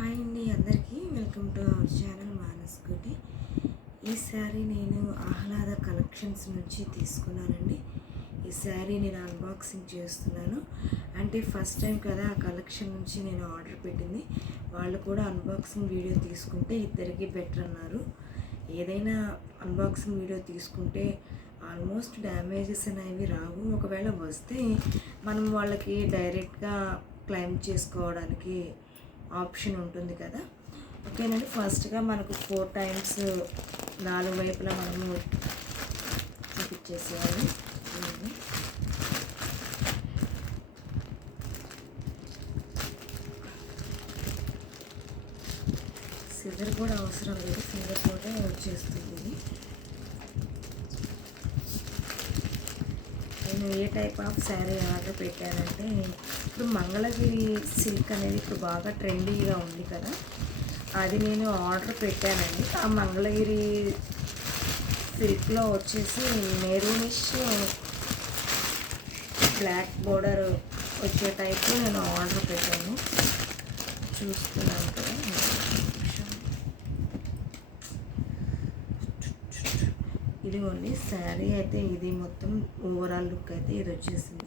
Hi అండి అందరికీ welcome to our channel Manas గుడి. ఈ శారీ నేను ఆహ్లాద కలెక్షన్స్ నుంచి తీసుకున్నానండి. ఈ శారీ నేను అన్బాక్సింగ్ చేస్తున్నాను. అంటే ఫస్ట్ టైం కదా ఆ కలెక్షన్ నుంచి నేను ఆర్డర్ పెట్టింది. వాళ్ళు కూడా అన్బాక్సింగ్ వీడియో తీసుకుంటే ఇద్దరికి బెటర్ అన్నారు. ఏదైనా అన్బాక్సింగ్ వీడియో తీసుకుంటే ఆల్మోస్ట్ డ్యామేజెస్ అనేవి రావు. ఒకవేళ వస్తే మనం వాళ్ళకి డైరెక్ట్గా క్లెయిమ్ చేసుకోవడానికి ఆప్షన్ ఉంటుంది కదా. ఓకేనండి, ఫస్ట్గా మనకు 4 టైమ్స్ 4 వైపులా మనము చూపించేసేయాలి. సిజర్ కూడా అవసరం లేదు, ఫింగర్ తోటే వచ్చేస్తుంది ఇది. నేను ఏ టైప్ ఆఫ్ శారీ ఆర్డర్ పెట్టానంటే, ఇప్పుడు మంగళగిరి సిల్క్ అనేది ఇప్పుడు బాగా ట్రెండీగా ఉంది కదా, అది నేను ఆర్డర్ పెట్టానండి. ఆ మంగళగిరి సిల్క్లో వచ్చేసి మెరూనిష్ బ్లాక్ బోర్డర్ వచ్చే టైప్లో నేను ఆర్డర్ పెట్టాను. చూస్తున్నాను కదా, ఇదిగోండి శారీ అయితే ఇది మొత్తం ఓవరాల్ లుక్ అయితే ఇది వచ్చేసింది.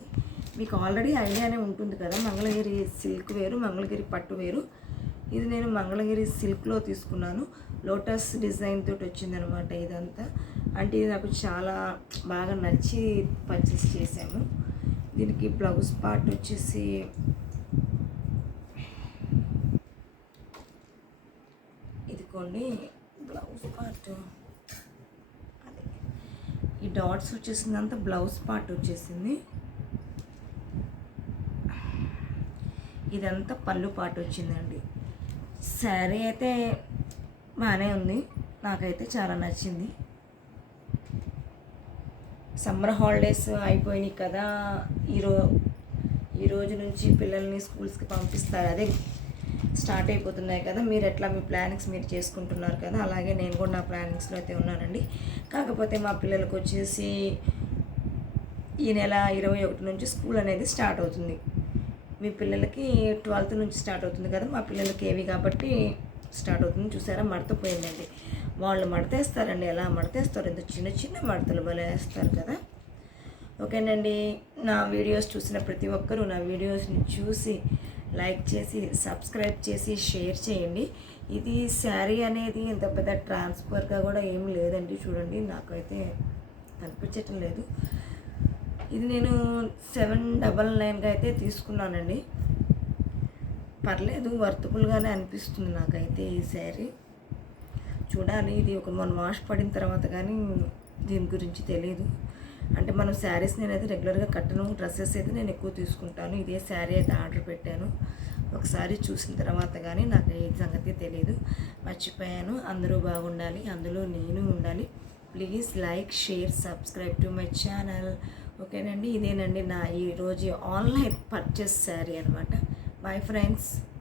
మీకు ఆల్రెడీ ఐడియానే ఉంటుంది కదా, మంగళగిరి సిల్క్ వేరు, మంగళగిరి పట్టు వేరు. ఇది నేను మంగళగిరి సిల్క్లో తీసుకున్నాను. లోటస్ డిజైన్ తోటి వచ్చిందనమాట ఇదంతా. అంటే ఇది నాకు చాలా బాగా నచ్చి పర్చేస్ చేశాము. దీనికి బ్లౌజ్ పార్ట్ వచ్చేసి ఇదిగోండి బ్లౌజ్ పార్ట్. ఈ డాట్స్ వచ్చేసిందంతా బ్లౌజ్ పార్ట్ వచ్చేసింది. ఇదంతా పళ్ళు పార్ట్ వచ్చిందండి. శారీ అయితే బాగానే ఉంది, నాకైతే చాలా నచ్చింది. సమ్మర్ హాలిడేస్ అయిపోయినాయి కదా, ఈ రోజు నుంచి పిల్లల్ని స్కూల్స్కి పంపిస్తారు, అదే స్టార్ట్ అయిపోతున్నాయి కదా. మీరు ఎట్లా మీ ప్లానింగ్స్ మీరు చేసుకుంటున్నారు కదా, అలాగే నేను కూడా నా ప్లానింగ్స్లో అయితే ఉన్నానండి. కాకపోతే మా పిల్లలకు వచ్చేసి ఈ నెల 21 నుంచి స్కూల్ అనేది స్టార్ట్ అవుతుంది. మీ పిల్లలకి 12th నుంచి స్టార్ట్ అవుతుంది కదా, మా పిల్లలకి ఏవి కాబట్టి స్టార్ట్ అవుతుంది. చూసారా, మడతపోయిందండి. వాళ్ళు మడతేస్తారండి, ఎలా మడతేస్తారు, ఇంత చిన్న చిన్న మడతలు భలే వేస్తారు కదా. ఓకేనండి, నా వీడియోస్ చూసిన ప్రతి ఒక్కరూ నా వీడియోస్ని చూసి లైక్ చేసి సబ్స్క్రైబ్ చేసి షేర్ చేయండి. ఇది శారీ అనేది ఇంత పెద్ద ట్రాన్స్ఫర్గా కూడా ఏం లేదండి. చూడండి, నాకైతే అనిపించటం లేదు. ఇది నేను 799గా అయితే తీసుకున్నానండి. పర్లేదు, వర్తబుల్గానే అనిపిస్తుంది నాకైతే ఈ శారీ. చూడాలి, ఇది ఒక 1 వాష్ పడిన తర్వాత కానీ దీని గురించి తెలియదు. అంటే మనం శారీస్ నేనైతే రెగ్యులర్గా కట్టను, డ్రెస్సెస్ అయితే నేను ఎక్కువ తీసుకుంటాను. ఇదే శారీ అయితే ఆర్డర్ పెట్టాను. ఒకసారి చూసిన తర్వాత కానీ నాకు ఏ సంగతి తెలియదు, మర్చిపోయాను. అందరూ బాగుండాలి, అందులో నేను ఉండాలి. Please like, share, subscribe to my channel. ఓకేనండి, ఇదేనండి నా ఈరోజు ఆన్లైన్ పర్చేస్ శారీ అనమాట. Bye friends.